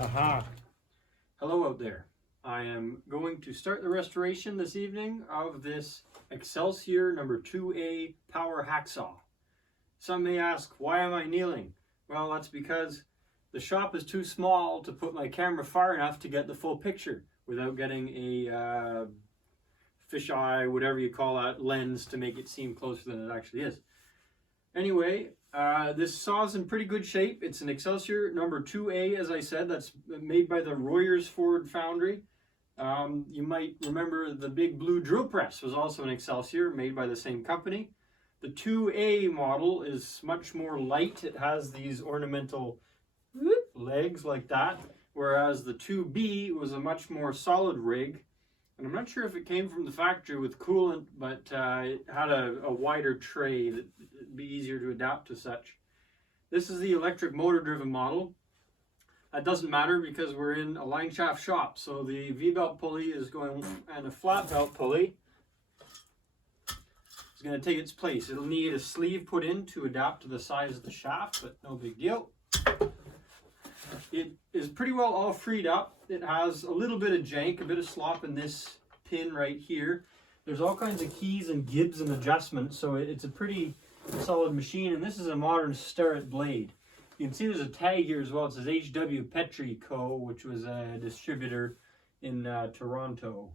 Aha! Hello out there. I am going to start the restoration this evening of this Excelsior number 2A power hacksaw. Some may ask, why am I kneeling? Well, that's because the shop is too small to put my camera far enough to get the full picture without getting a fisheye, whatever you call that, lens to make it seem closer than it actually is. Anyway, this saw is in pretty good shape. It's an Excelsior number 2A, as I said. That's made by the Royersford foundry. You might remember the big blue drill press was also an Excelsior, made by the same company. The 2A model is much more light. It has these ornamental legs like that, whereas the 2B was a much more solid rig. And I'm not sure if it came from the factory with coolant, but it had a wider tray that would be easier to adapt to such. This is the electric motor driven model. That doesn't matter because we're in a line shaft shop. So the V-belt pulley is going, and a flat belt pulley is going to take its place. It'll need a sleeve put in to adapt to the size of the shaft, but no big deal. It is pretty well all freed up. It has a little bit of jank, a bit of slop in this pin right here. There's all kinds of keys and gibs and adjustments, so it's a pretty solid machine. And this is a modern Starrett blade. You can see there's a tag here as well. It says H.W. Petrie Co., which was a distributor in Toronto.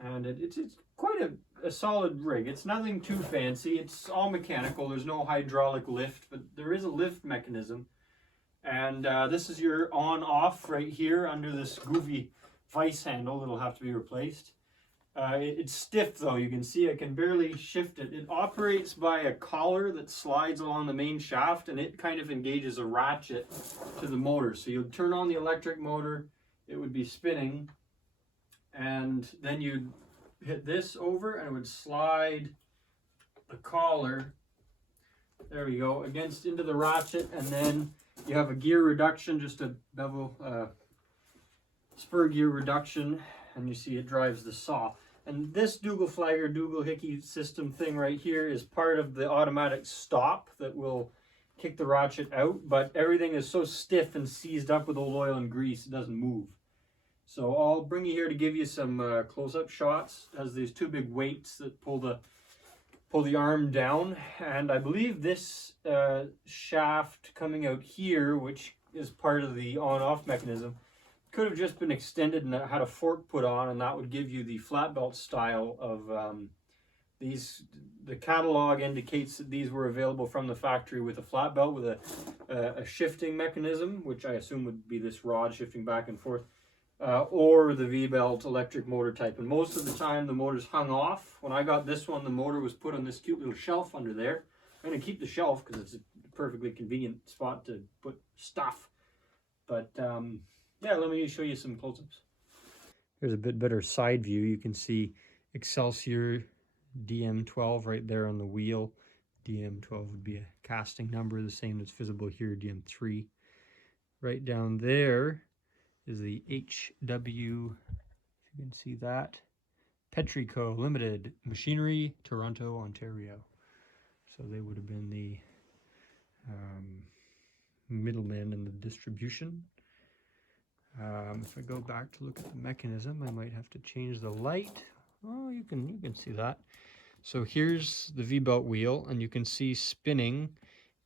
And it's quite a solid rig. It's nothing too fancy. It's all mechanical. There's no hydraulic lift, but there is a lift mechanism. And this is your on-off right here under this goofy vice handle that'll have to be replaced. It's stiff though. You can see I can barely shift it. It operates by a collar that slides along the main shaft, and it kind of engages a ratchet to the motor. So you'd turn on the electric motor, it would be spinning, and then you'd hit this over and it would slide the collar, there we go, into the ratchet, and then you have a gear reduction, just a bevel spur gear reduction, and you see it drives the saw. And this Dougal flagger, Dougal Hickey system thing right here is part of the automatic stop that will kick the ratchet out, but everything is so stiff and seized up with old oil and grease it doesn't move. So I'll bring you here to give you some close-up shots. It has these two big weights that pull the arm down, and I believe this shaft coming out here, which is part of the on-off mechanism, could have just been extended and had a fork put on, and that would give you the flat belt style of these. The catalog indicates that these were available from the factory with a flat belt with a shifting mechanism, which I assume would be this rod shifting back and forth, or the V-belt electric motor type. And most of the time the motor's hung off. When I got this one, the motor was put on this cute little shelf under there. I'm going to keep the shelf because it's a perfectly convenient spot to put stuff. But yeah, let me show you some close-ups. Here's a bit better side view. You can see Excelsior DM12 right there on the wheel. DM12 would be a casting number, the same that's visible here, DM3. Right down there is the HW, if you can see that, Petrie Co. Limited, Machinery, Toronto, Ontario. So they would have been the middlemen in the distribution. If I go back to look at the mechanism, I might have to change the light. Oh, you can see that. So here's the V-belt wheel, and you can see spinning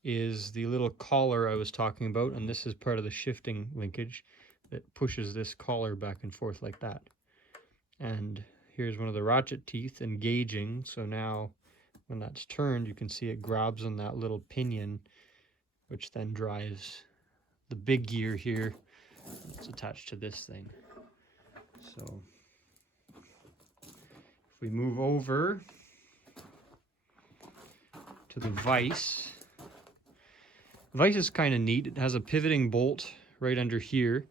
is the little collar I was talking about, and this is part of the shifting linkage that pushes this collar back and forth like that. And here's one of the ratchet teeth engaging, so now when that's turned, you can see it grabs on that little pinion, which then drives the big gear here. It's attached to this thing. So if we move over to the vise is kind of neat. It has a pivoting bolt right under here,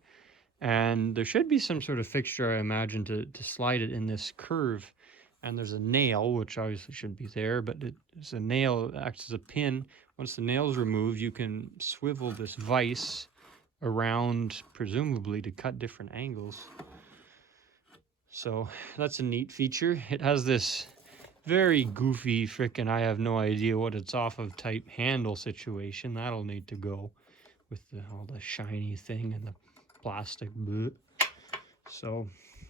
and there should be some sort of fixture, I imagine, to slide it in this curve. And there's a nail, which obviously shouldn't be there, but it's a nail that acts as a pin. Once the nail is removed, you can swivel this vise around, presumably to cut different angles. So that's a neat feature. It has this very goofy frickin' I have no idea what it's off of type handle situation. That'll need to go with all the shiny thing and the plastic. Bleh. So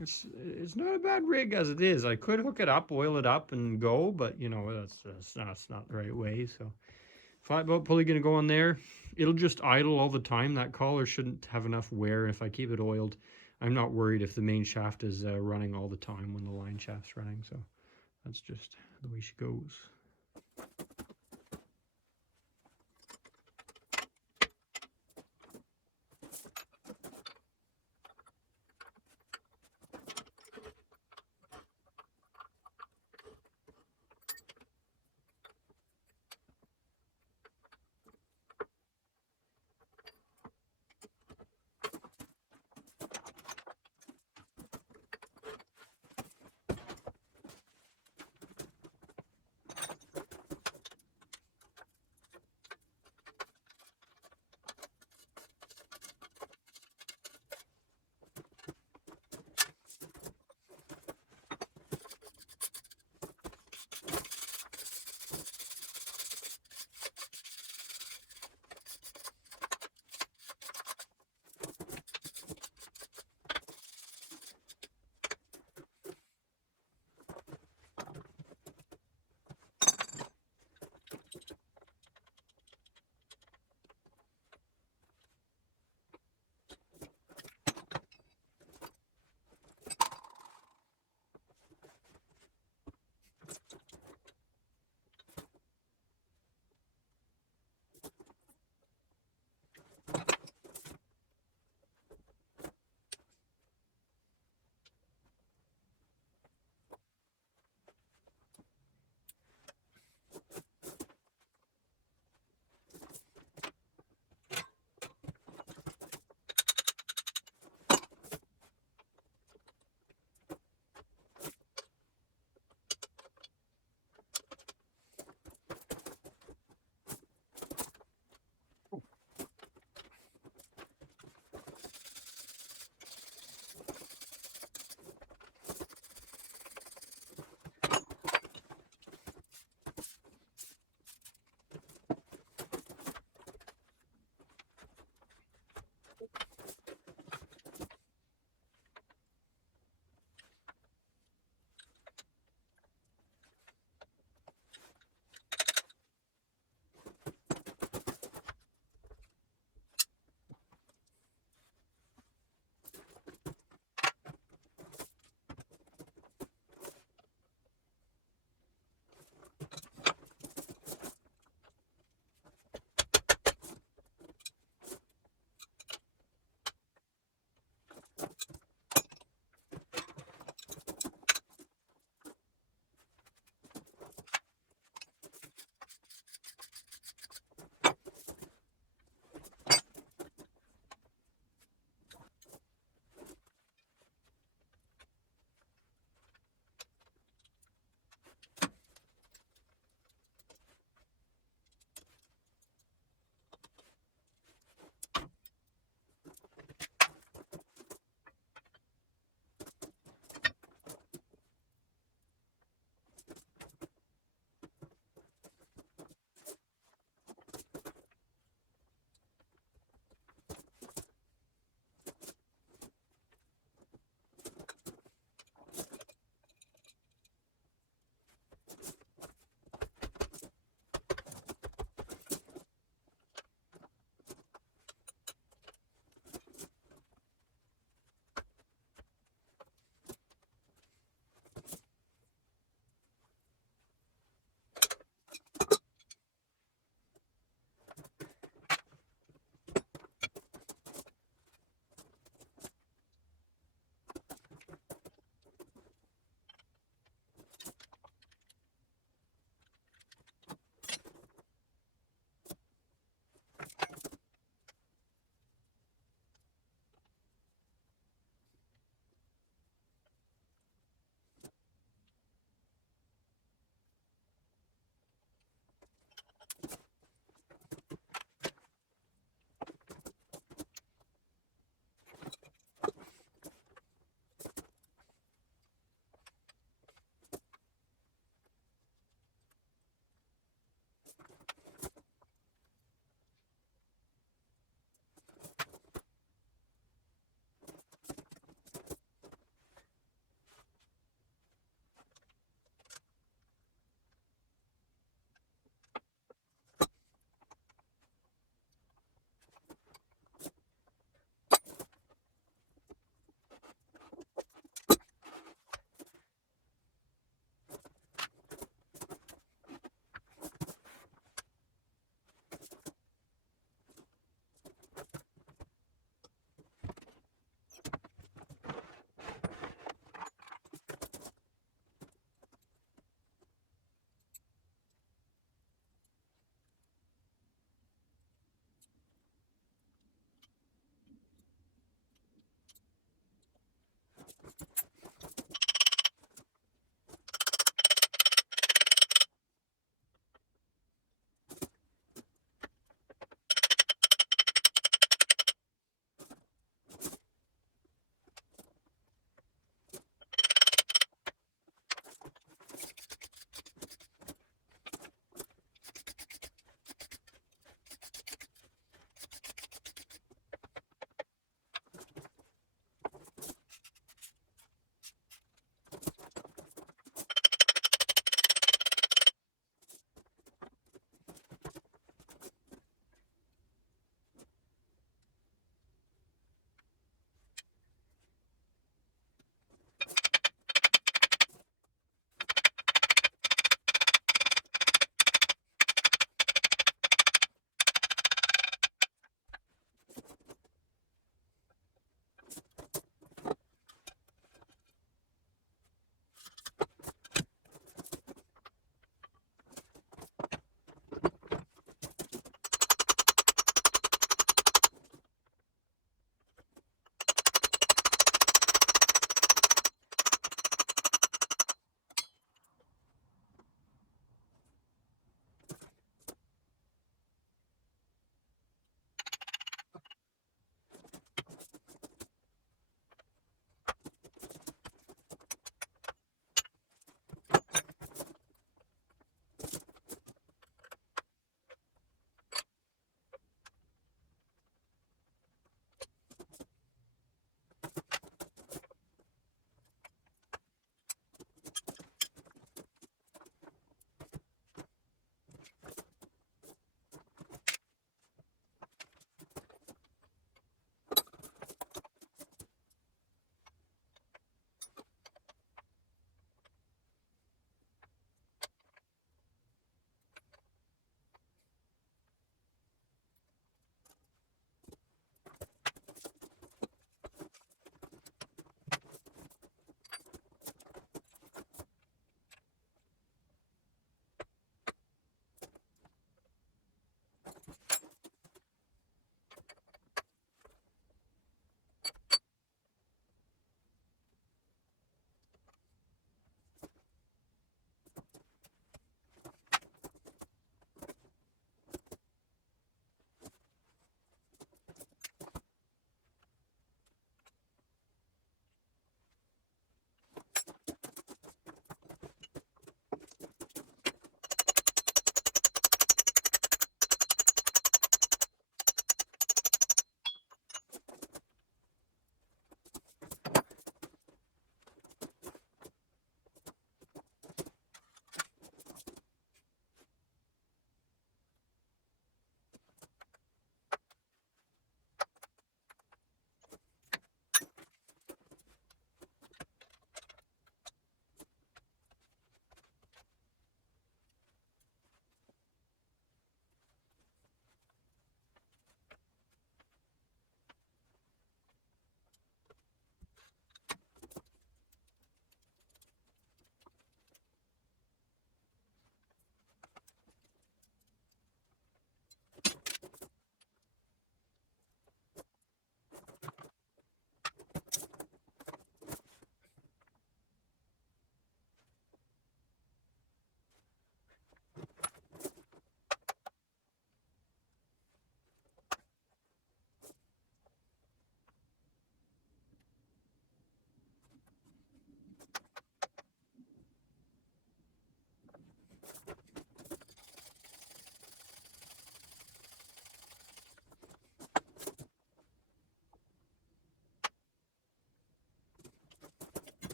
it's not a bad rig as it is. I could hook it up, oil it up, and go, but you know that's not the right way. So 5-bolt pulley gonna go on there. It'll just idle all the time. That collar shouldn't have enough wear. If I keep it oiled, I'm not worried if the main shaft is running all the time when the line shaft's running. So that's just the way she goes.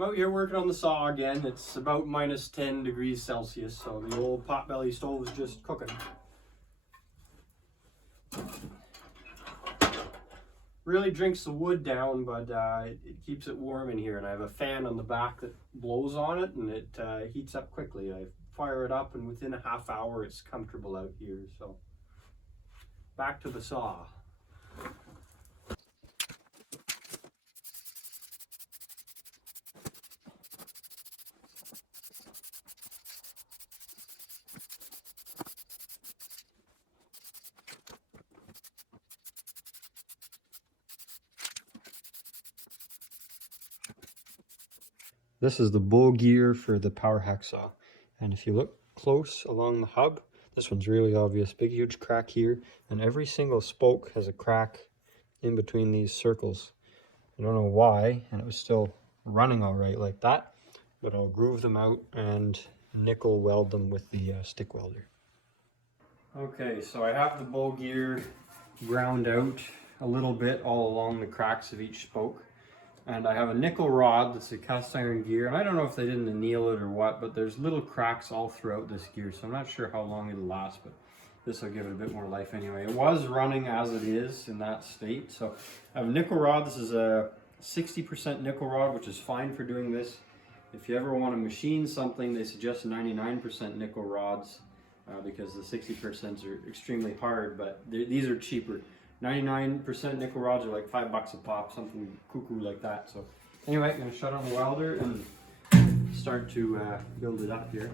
I'm out here working on the saw again. It's about minus 10 degrees Celsius, so the old potbelly stove is just cooking. Really drinks the wood down, but it keeps it warm in here, and I have a fan on the back that blows on it, and it heats up quickly. I fire it up, and within a half hour it's comfortable out here. So back to the saw. This is the bowl gear for the power hacksaw, and if you look close along the hub, this one's really obvious. Big huge crack here, and every single spoke has a crack in between these circles. I don't know why, and it was still running all right like that, but I'll groove them out and nickel weld them with the stick welder. Okay, so I have the bowl gear ground out a little bit all along the cracks of each spoke. And I have a nickel rod that's a cast iron gear, and I don't know if they didn't anneal it or what, but there's little cracks all throughout this gear, so I'm not sure how long it'll last, but this will give it a bit more life anyway. It was running as it is in that state, so I have a nickel rod. This is a 60% nickel rod, which is fine for doing this. If you ever want to machine something, they suggest 99% nickel rods because the 60% are extremely hard, but these are cheaper. 99% nickel rods are like $5 a pop, something cuckoo like that. So anyway, I'm going to shut on the welder and start to build it up here.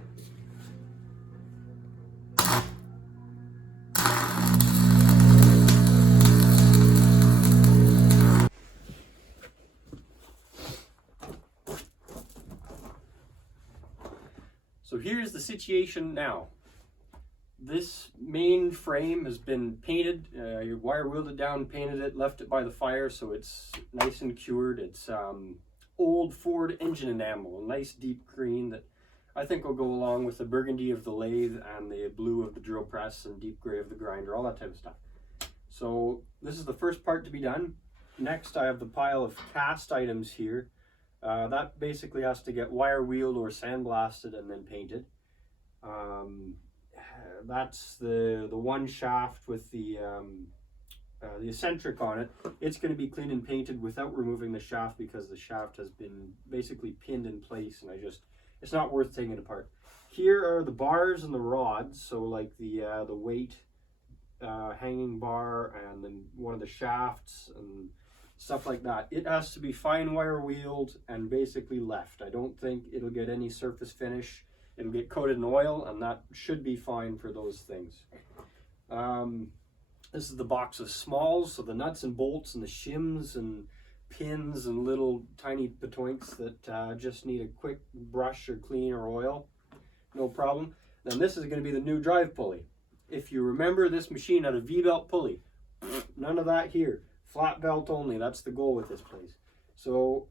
So here's the situation now. This main frame has been painted. You wire wheeled it down, painted it, left it by the fire so it's nice and cured. It's old Ford engine enamel, a nice deep green that I think will go along with the burgundy of the lathe and the blue of the drill press and deep gray of the grinder, all that type of stuff. So this is the first part to be done. Next, I have the pile of cast items here. That basically has to get wire wheeled or sandblasted and then painted. That's the one shaft with the eccentric on it. It's going to be cleaned and painted without removing the shaft because the shaft has been basically pinned in place, and it's not worth taking it apart. Here are the bars and the rods, so like the weight hanging bar and then one of the shafts and stuff like that. It has to be fine wire wheeled and basically left. I don't think it'll get any surface finish. It'll get coated in oil, and that should be fine for those things. This is the box of smalls, so the nuts and bolts and the shims and pins and little tiny patoinks that just need a quick brush or clean or oil. No problem. Then this is going to be the new drive pulley. If you remember, this machine had a V-belt pulley. None of that here. Flat belt only. That's the goal with this place. So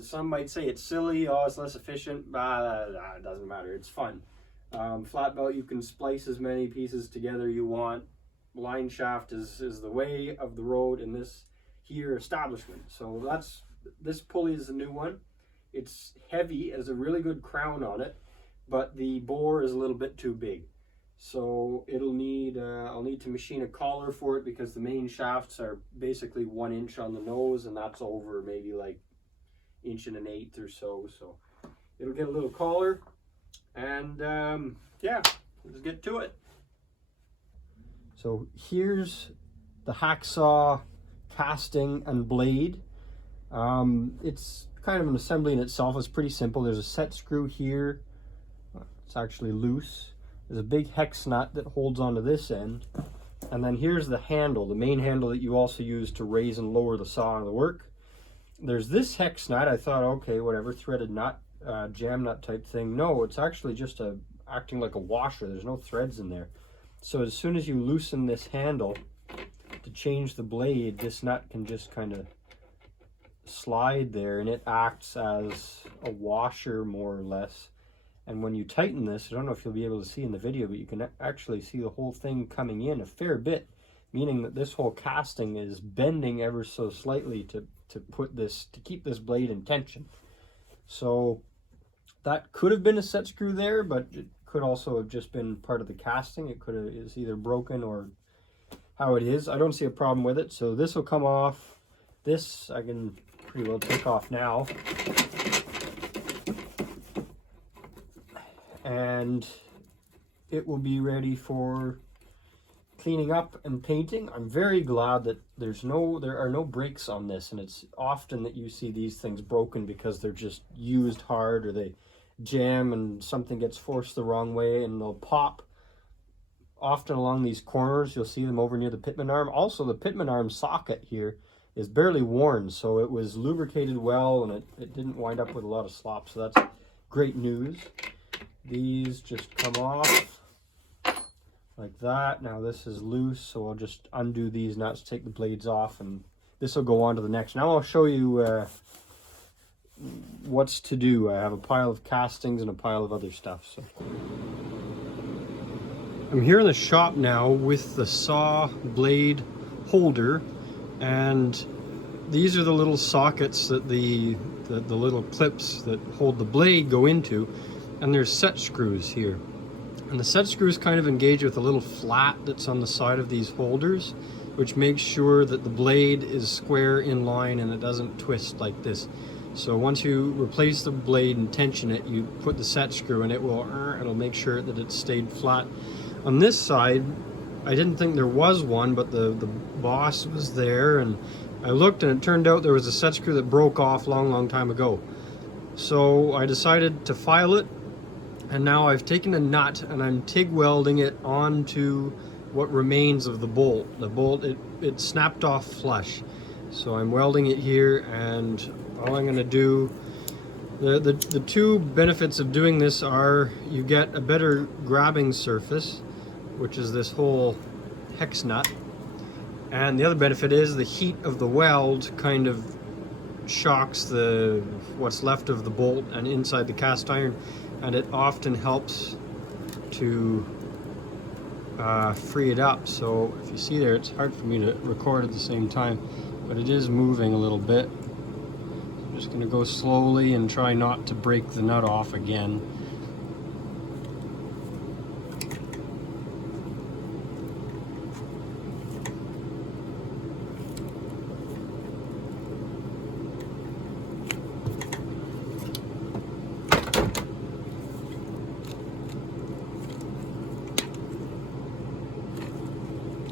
some might say it's silly, oh, it's less efficient. It doesn't matter, it's fun. Flat belt, you can splice as many pieces together you want. Line shaft is the way of the road in this here establishment. So this pulley is a new one. It's heavy, it has a really good crown on it, but the bore is a little bit too big. So it'll need, I'll need to machine a collar for it because the main shafts are basically 1 inch on the nose, and that's over maybe like 1 1/8 or so. So it'll get a little collar, and yeah, let's get to it. So here's the hacksaw casting and blade. It's kind of an assembly in itself. It's pretty simple. There's a set screw here. It's actually loose. There's a big hex nut that holds onto this end. And then here's the handle, the main handle that you also use to raise and lower the saw on the work. There's this hex nut. I thought, okay, whatever, threaded nut, jam nut type thing. No, it's actually just acting like a washer. There's no threads in there. So as soon as you loosen this handle to change the blade, this nut can just kind of slide there, and it acts as a washer more or less. And when you tighten this, I don't know if you'll be able to see in the video, but you can actually see the whole thing coming in a fair bit, meaning that this whole casting is bending ever so slightly to keep this blade in tension. So that could have been a set screw there, but it could also have just been part of the casting. It could have, it's either broken or how it is. I don't see a problem with it. So this will come off. This I can pretty well take off now. And it will be ready for cleaning up and painting. I'm very glad that there are no brakes on this, and it's often that you see these things broken because they're just used hard, or they jam and something gets forced the wrong way and they'll pop. Often along these corners, you'll see them over near the pitman arm. Also, the pitman arm socket here is barely worn, so it was lubricated well and it didn't wind up with a lot of slop, so that's great news. These just come off like that. Now this is loose, so I'll just undo these nuts, take the blades off, and this will go on to the next. Now I'll show you what's to do. I have a pile of castings and a pile of other stuff. So I'm here in the shop now with the saw blade holder, and these are the little sockets that the little clips that hold the blade go into, and there's set screws here. And the set screws kind of engage with a little flat that's on the side of these holders, which makes sure that the blade is square in line and it doesn't twist like this. So once you replace the blade and tension it, you put the set screw and it'll make sure that it stayed flat. On this side, I didn't think there was one, but the boss was there, and I looked and it turned out there was a set screw that broke off long time ago. So I decided to file it, and now I've taken a nut and I'm TIG welding it onto what remains of the bolt. The bolt, it snapped off flush. So I'm welding it here, and all I'm gonna do, the two benefits of doing this are you get a better grabbing surface, which is this whole hex nut. And the other benefit is the heat of the weld kind of shocks what's left of the bolt and inside the cast iron, and it often helps to free it up. So if you see there, it's hard for me to record at the same time, but it is moving a little bit. I'm just going to go slowly and try not to break the nut off again.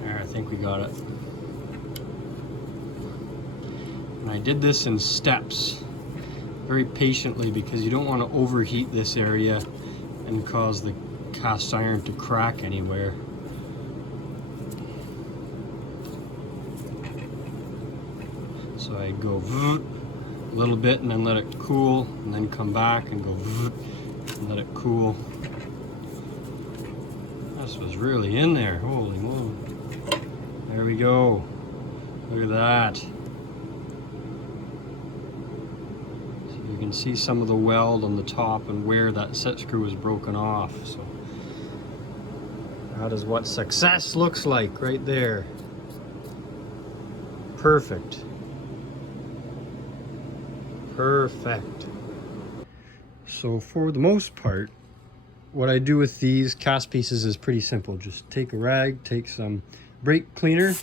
I think we got it. And I did this in steps, very patiently, because you don't want to overheat this area and cause the cast iron to crack anywhere. So I go a little bit and then let it cool, and then come back and go and let it cool. This was really in there, holy moly. There we go. Look at that. So you can see some of the weld on the top and where that set screw was broken off. So that is what success looks like right there. Perfect. Perfect. So for the most part, what I do with these cast pieces is pretty simple. Just take a rag, take some brake cleaner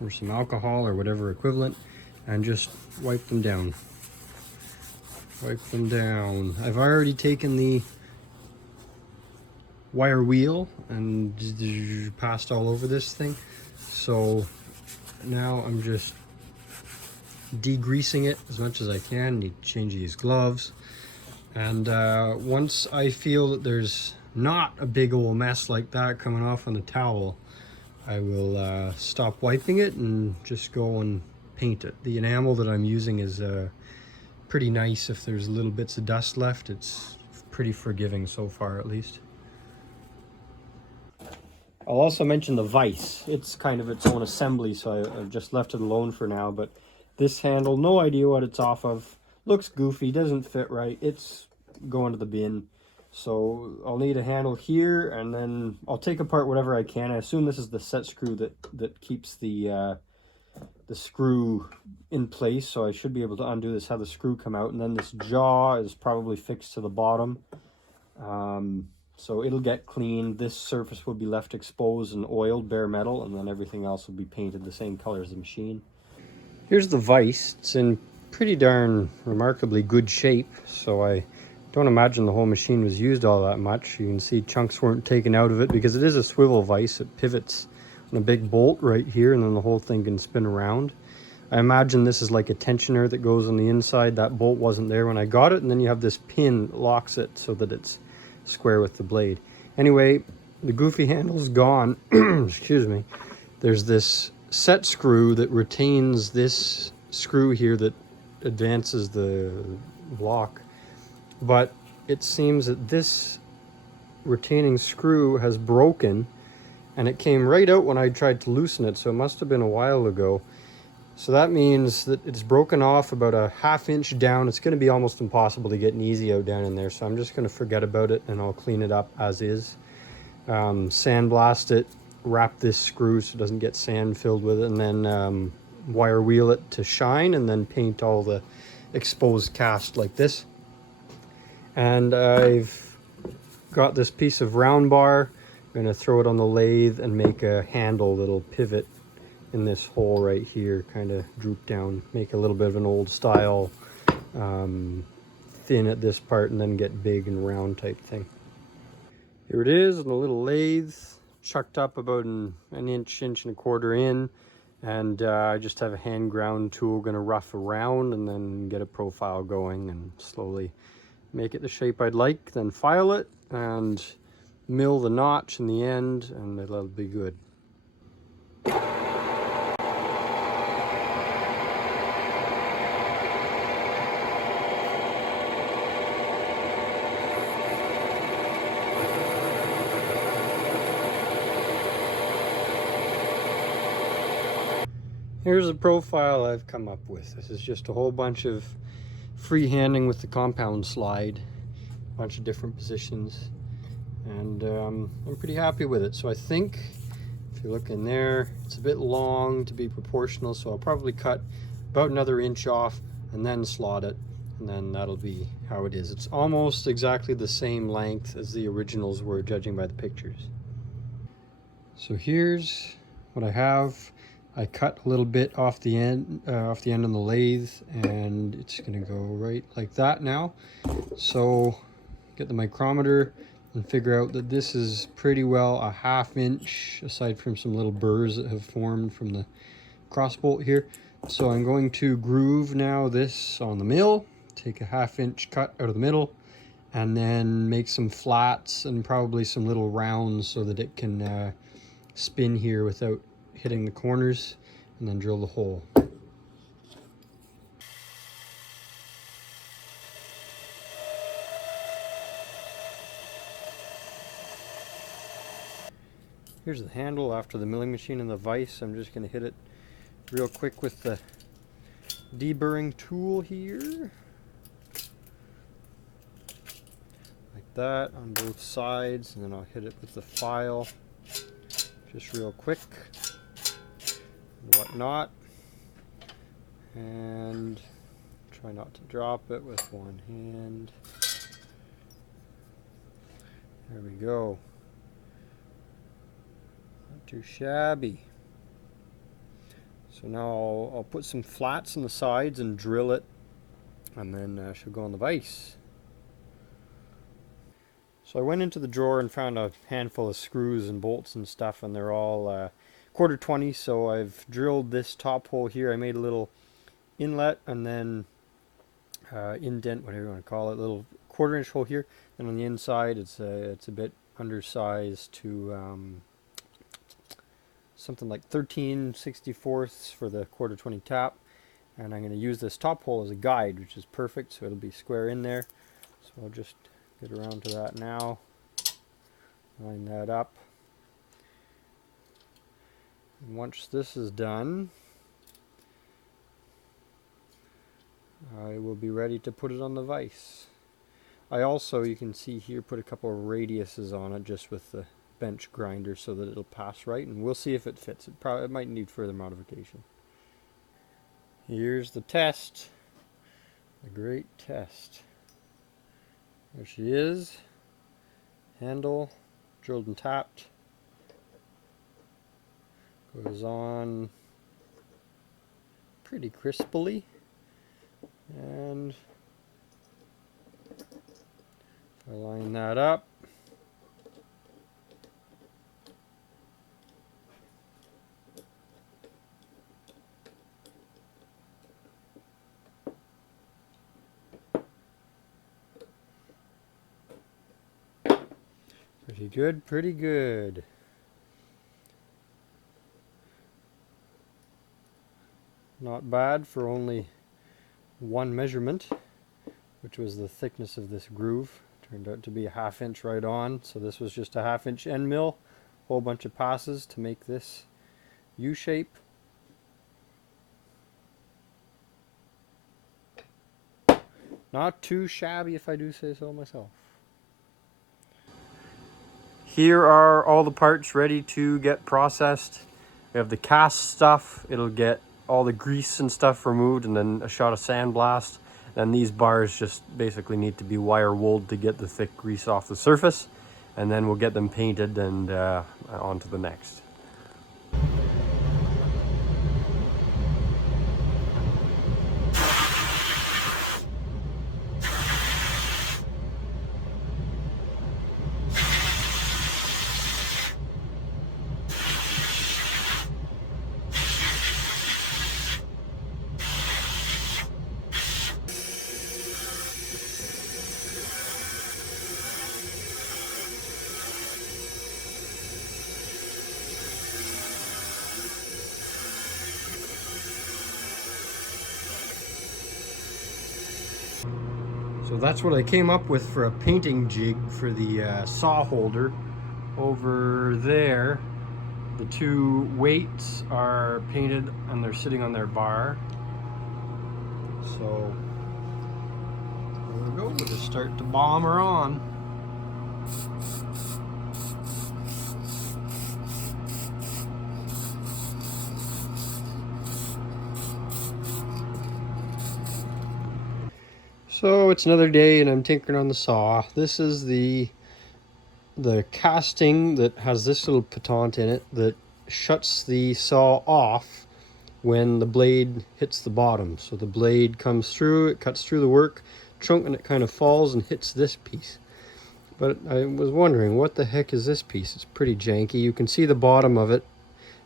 or some alcohol or whatever equivalent, and just wipe them down. Wipe them down. I've already taken the wire wheel and passed all over this thing. So now I'm just degreasing it as much as I can. Need to change these gloves. And once I feel that there's not a big old mess like that coming off on the towel, I will stop wiping it and just go and paint it. The enamel that I'm using is pretty nice. If there's little bits of dust left, it's pretty forgiving so far, at least. I'll also mention the vise. It's kind of its own assembly, so I've just left it alone for now, but this handle, no idea what it's off of. Looks goofy, doesn't fit right. It's going to the bin. So I'll need a handle here, and then I'll take apart whatever I can. I assume this is the set screw that keeps the the screw in place, so I should be able to undo this, have the screw come out, and then this jaw is probably fixed to the bottom. So it'll get cleaned. This surface will be left exposed and oiled, bare metal, and then everything else will be painted the same color as the machine. Here's the vise. It's in pretty darn remarkably good shape, so I don't imagine the whole machine was used all that much. You can see chunks weren't taken out of it because it is a swivel vise. It pivots on a big bolt right here, and then the whole thing can spin around. I imagine this is like a tensioner that goes on the inside. That bolt wasn't there when I got it, and then you have this pin that locks it so that it's square with the blade. Anyway, the goofy handle's gone. Excuse me. There's this set screw that retains this screw here that advances the block, but it seems that this retaining screw has broken, and it came right out when I tried to loosen it, so it must have been a while ago. So that means that it's broken off about a ½ inch down. It's going to be almost impossible to get an easy out down in there, so I'm just going to forget about it and I'll clean it up as is. Sandblast it, wrap this screw so it doesn't get sand filled with it, and then wire wheel it to shine, and then paint all the exposed cast like this. And I've got this piece of round bar. I'm going to throw it on the lathe and make a handle that'll pivot in this hole right here, kind of droop down, make a little bit of an old style thin at this part and then get big and round type thing. Here it is on the little lathe, chucked up about an inch and a quarter in, and I just have a hand ground tool, going to rough around and then get a profile going and slowly make it the shape I'd like, then file it and mill the notch in the end, and it'll be good. Here's a profile I've come up with. This is just a whole bunch of freehanding with the compound slide, a bunch of different positions, and I'm pretty happy with it. So I think if you look in there, it's a bit long to be proportional, so I'll probably cut about another inch off and then slot it, and then that'll be how it is. It's almost exactly the same length as the originals were, judging by the pictures. So here's what I have. I cut a little bit off the end on the lathe, and it's going to go right like that now. So get the micrometer and figure out that this is pretty well a ½ inch, aside from some little burrs that have formed from the cross bolt here. So I'm going to groove now this on the mill, take a ½ inch cut out of the middle, and then make some flats and probably some little rounds so that it can spin here without hitting the corners, and then drill the hole. Here's the handle after the milling machine and the vise. I'm just going to hit it real quick with the deburring tool here, like that on both sides, and then I'll hit it with the file just real quick and whatnot, and try not to drop it with one hand. There we go. Not too shabby. So now I'll put some flats on the sides and drill it, and then she'll go on the vise. So I went into the drawer and found a handful of screws and bolts and stuff, and they're all 1/4 so I've drilled this top hole here. I made a little inlet and then indent, whatever you want to call it, little 1/4 inch hole here. And on the inside it's a bit undersized to something like 13/64 for the 1/4 tap. And I'm going to use this top hole as a guide, which is perfect, so it'll be square in there. So I'll just get around to that now, line that up. And once this is done, I will be ready to put it on the vise. I also, you can see here, put a couple of radiuses on it just with the bench grinder so that it'll pass right, and we'll see if it fits. It might need further modification. Here's the test. The great test. There she is. Handle, drilled and tapped. Goes on pretty crisply. And if I line that up, pretty good, pretty good. Not bad for only one measurement, which was the thickness of this groove. Turned out to be a 1/2 inch right on, so this was just a 1/2 inch end mill. Whole bunch of passes to make this U shape. Not too shabby, if I do say so myself. Here are all the parts ready to get processed. We have the cast stuff. It'll get all the grease and stuff removed, and then a shot of sandblast. And these bars just basically need to be wire wooled to get the thick grease off the surface. And then we'll get them painted and on to the next. So that's what I came up with for a painting jig for the saw holder. Over there, the two weights are painted and they're sitting on their bar. So there we go, we'll just start to bomb her on. So it's another day and I'm tinkering on the saw. This is the casting that has this little pitot in it that shuts the saw off when the blade hits the bottom. So the blade comes through, it cuts through the work chunk, and it kind of falls and hits this piece. But I was wondering, what the heck is this piece? It's pretty janky. You can see the bottom of it.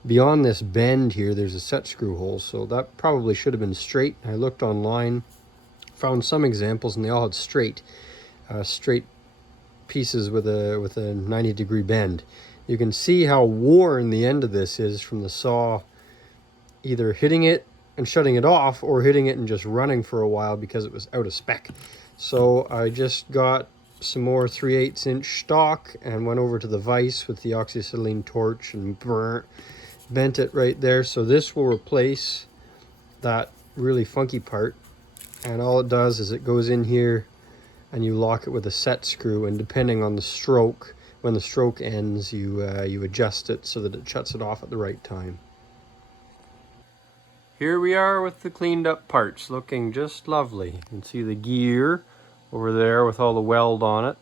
Beyond this bend here, there's a set screw hole, so that probably should have been straight. I looked online, found some examples, and they all had straight pieces with a 90-degree bend. You can see how worn the end of this is from the saw either hitting it and shutting it off, or hitting it and just running for a while because it was out of spec. So I just got some more 3/8 inch stock and went over to the vise with the oxyacetylene torch and bent it right there. So this will replace that really funky part, and all it does is it goes in here and you lock it with a set screw, and depending on the stroke, when the stroke ends, you adjust it so that it shuts it off at the right time. Here we are with the cleaned up parts, looking just lovely. You can see the gear over there with all the weld on it,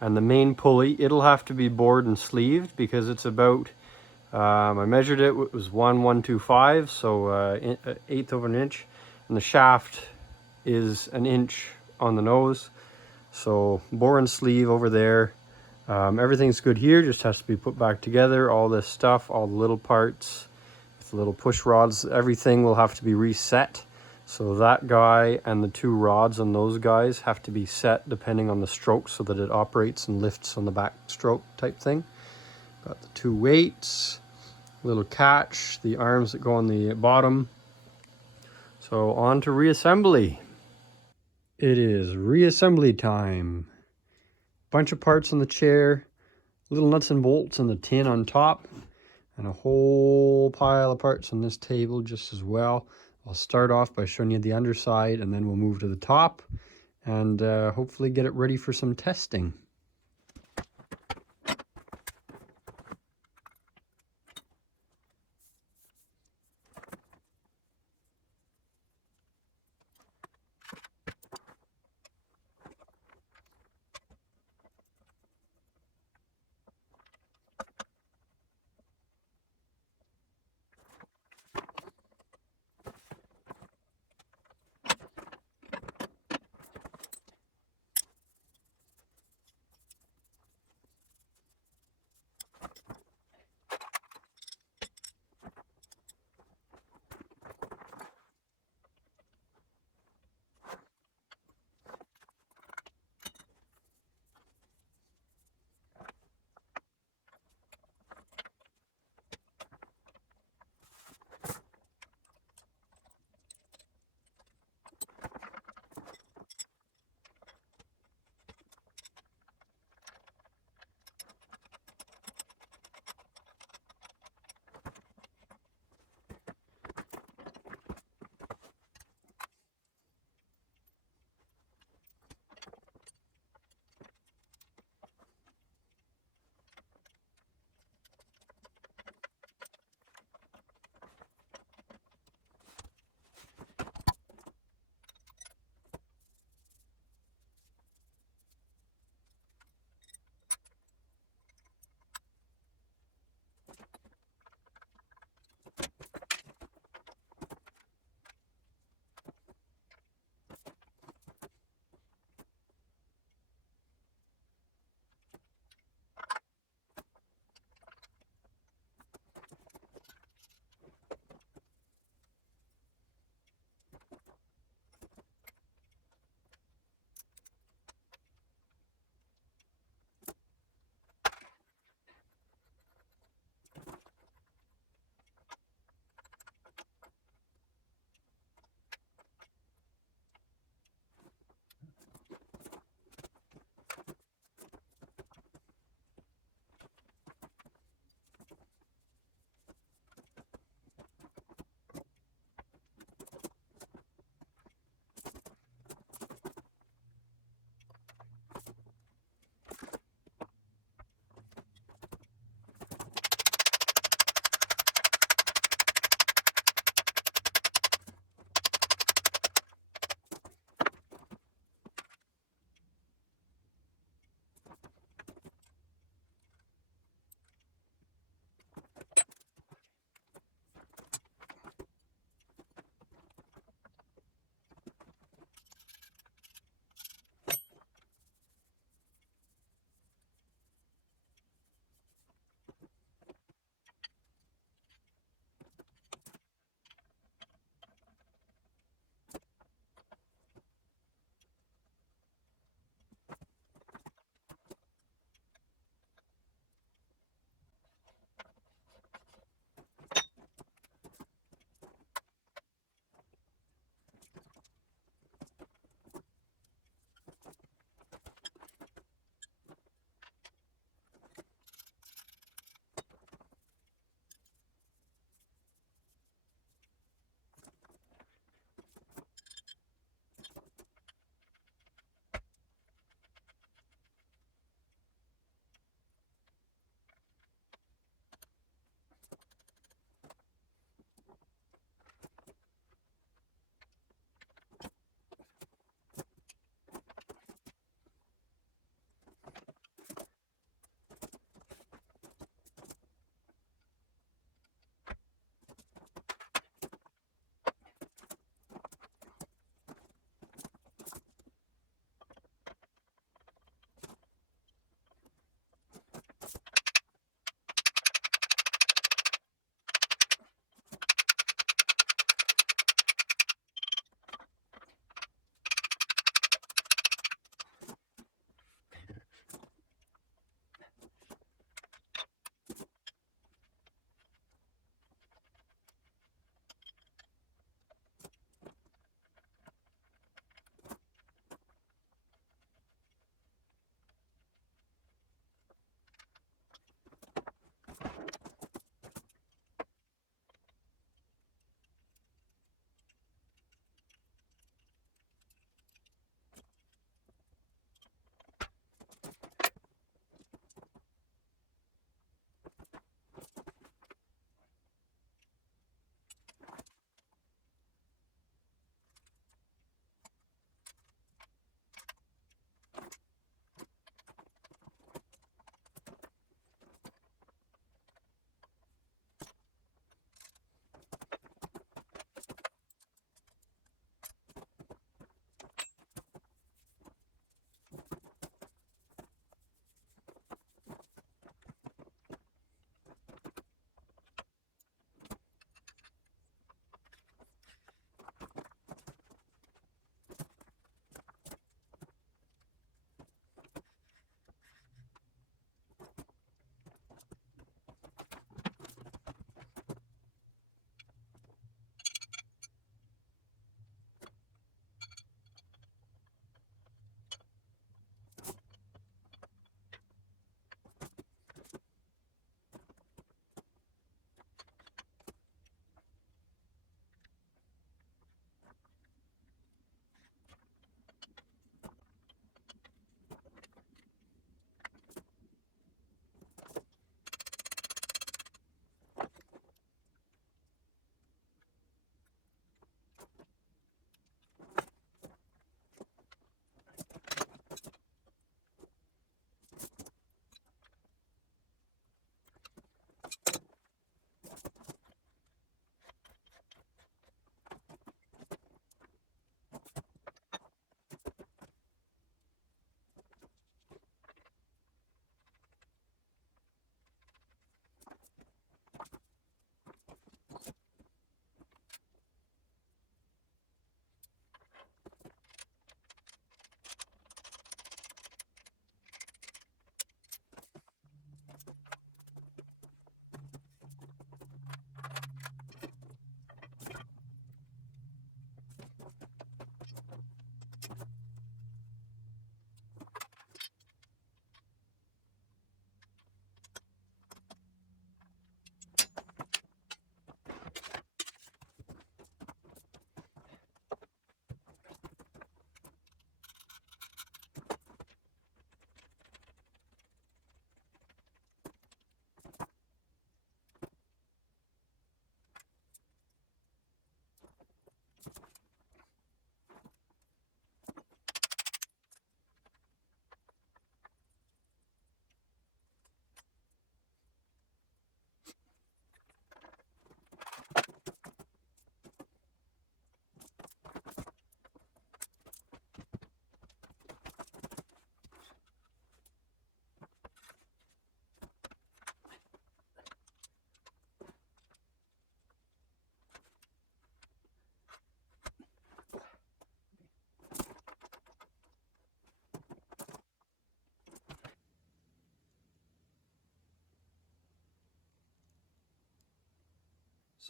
and the main pulley. It'll have to be bored and sleeved because it's about, I measured it, it was 1/125, so 1/8 of an inch, and the shaft is 1 inch on the nose. So bore and sleeve over there. Everything's good here, just has to be put back together. All this stuff, all the little parts, the little push rods, everything will have to be reset. So that guy and the 2 rods on those guys have to be set depending on the stroke so that it operates and lifts on the back stroke type thing. Got the 2 weights, little catch, the arms that go on the bottom. So on to reassembly. It is reassembly time. Bunch of parts on the chair, little nuts and bolts in the tin on top, and a whole pile of parts on this table just as well. I'll start off by showing you the underside, and then we'll move to the top and hopefully get it ready for some testing.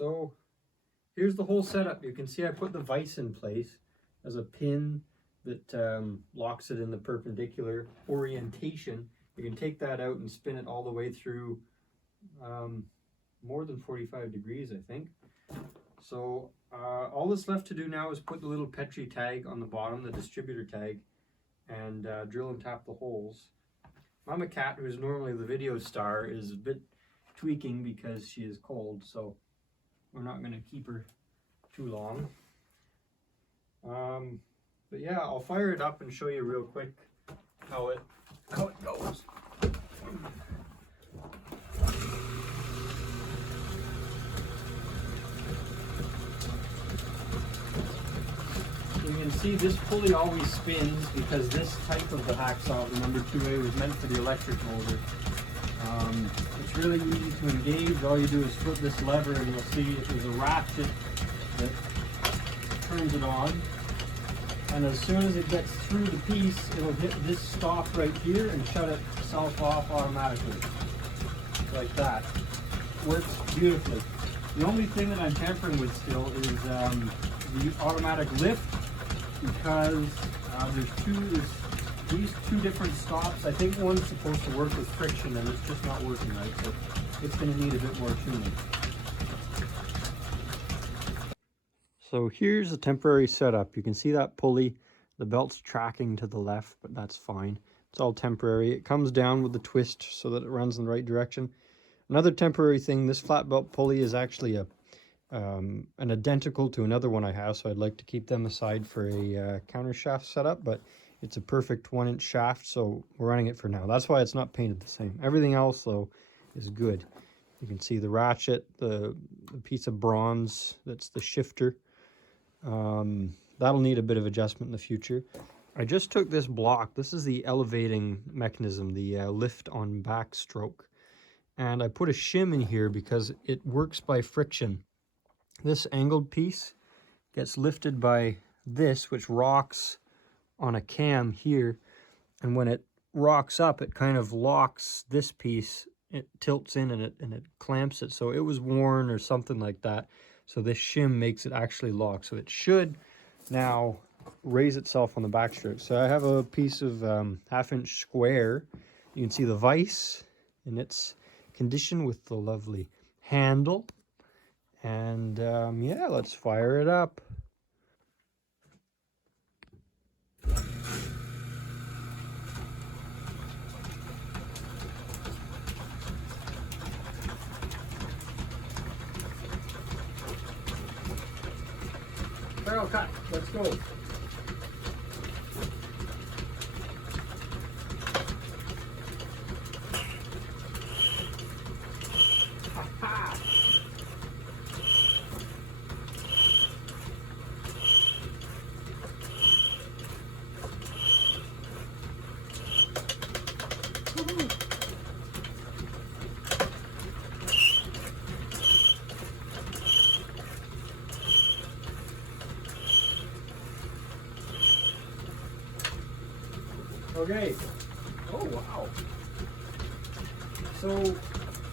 So here's the whole setup. You can see I put the vise in place as a pin that locks it in the perpendicular orientation. You can take that out and spin it all the way through more than 45 degrees, I think. So all that's left to do now is put the little Petri tag on the bottom, the distributor tag, and drill and tap the holes. Mama Cat, who is normally the video star, is a bit tweaking because she is cold, so we're not going to keep her too long. But yeah, I'll fire it up and show you real quick how it goes. You can see this pulley always spins because this type of the hacksaw, the number 2A, was meant for the electric motor. It's really easy to engage. All you do is flip this lever and you'll see there's a ratchet that turns it on. And as soon as it gets through the piece, it'll hit this stop right here and shut itself off automatically. Like that. Works beautifully. The only thing that I'm tampering with still is the automatic lift, because there's these two different stops. I think one's supposed to work with friction and it's just not working right, so it's going to need a bit more tuning. So here's a temporary setup. You can see that pulley, the belt's tracking to the left, but that's fine. It's all temporary. It comes down with the twist so that it runs in the right direction. Another temporary thing, this flat belt pulley is actually an identical to another one I have, so I'd like to keep them aside for a counter shaft setup, but it's a perfect 1-inch shaft, so we're running it for now. That's why it's not painted the same. Everything else, though, is good. You can see the ratchet, the piece of bronze, that's the shifter. That'll need a bit of adjustment in the future. I just took this block. This is the elevating mechanism, the lift on backstroke. And I put a shim in here because it works by friction. This angled piece gets lifted by this, which rocks on a cam here. And when it rocks up, it kind of locks this piece. It tilts in and it clamps it. So it was worn or something like that. So this shim makes it actually lock. So it should now raise itself on the backstroke. So I have a piece of 1/2-inch square. You can see the vise in its condition with the lovely handle. And yeah, let's fire it up. Barrel cut, let's go. Ha-ha. Okay. Oh, wow. So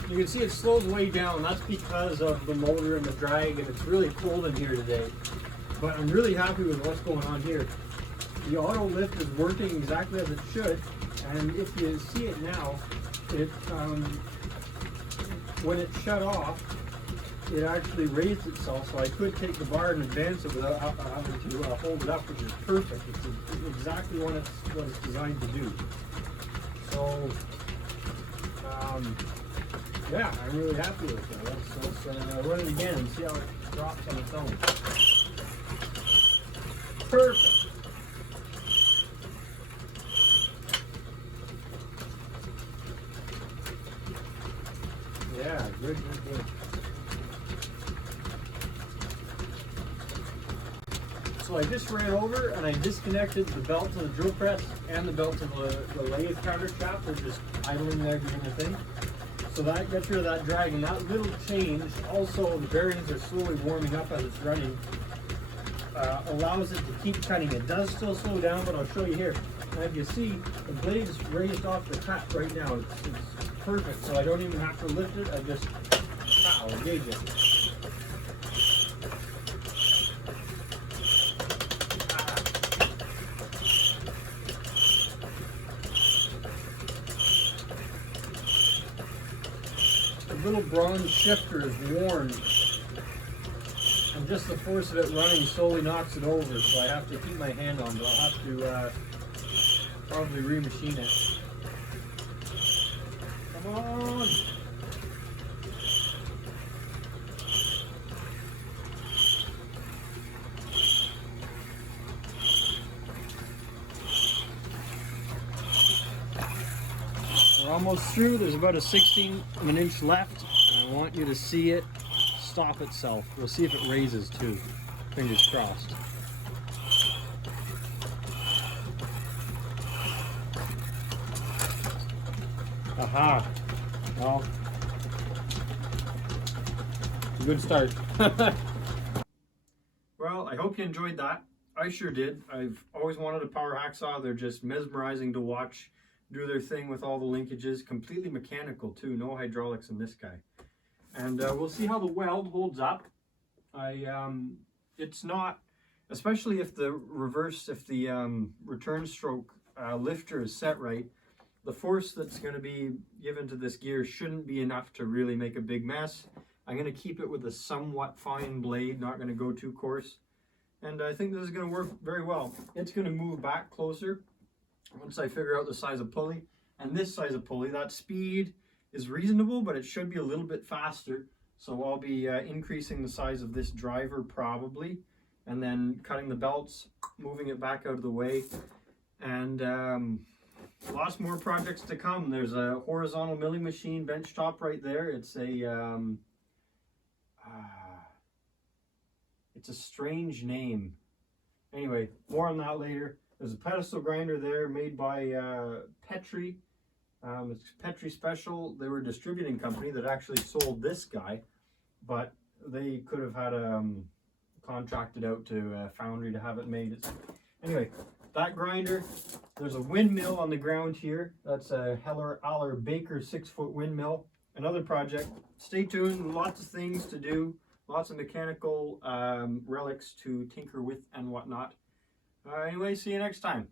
you can see it slows way down. That's because of the motor and the drag, and it's really cold in here today. But I'm really happy with what's going on here. The auto lift is working exactly as it should, and if you see it now, it when it shut off, it actually raised itself, so I could take the bar and advance it without having to hold it up, which is perfect. It's exactly what it's designed to do. So, yeah, I'm really happy with it. Let's run it again and see how it drops on its own. Perfect. Yeah, good. So I just ran over and I disconnected the belt to the drill press and the belt to the lathe counter shaft. They're just idling there doing their thing. So that gets rid of that drag, and that little change, also the bearings are slowly warming up as it's running, allows it to keep cutting. It does still slow down, but I'll show you here. And if you see, the blade is raised off the cut right now. It's perfect, so I don't even have to lift it. I just engage it. bronze shifter is worn, and just the force of it running slowly knocks it over, so I have to keep my hand on it. I'll have to probably remachine it. Come on! We're almost through. There's about a 16th of an inch left, and I want you to see it stop itself. We'll see if it raises too. Fingers crossed. Aha! Well, good start. Well, I hope you enjoyed that. I sure did. I've always wanted a power hacksaw. They're just mesmerizing to watch do their thing with all the linkages. Completely mechanical too, no hydraulics in this guy. And we'll see how the weld holds up. It's not, especially if the return stroke lifter is set right, the force that's going to be given to this gear shouldn't be enough to really make a big mess. I'm going to keep it with a somewhat fine blade, not going to go too coarse. And I think this is going to work very well. It's going to move back closer once I figure out the size of pulley. And this size of pulley, that speed is reasonable, but it should be a little bit faster. So I'll be increasing the size of this driver probably, and then cutting the belts, moving it back out of the way. And lots more projects to come. There's a horizontal milling machine benchtop right there. It's a strange name. Anyway, more on that later. There's a pedestal grinder there made by Petri. It's Petri Special. They were a distributing company that actually sold this guy, but they could have had contracted out to a foundry to have it made. Anyway, that grinder. There's a windmill on the ground here. That's a Heller Aller Baker 6-foot windmill. Another project. Stay tuned. Lots of things to do. Lots of mechanical relics to tinker with and whatnot. Anyway, see you next time.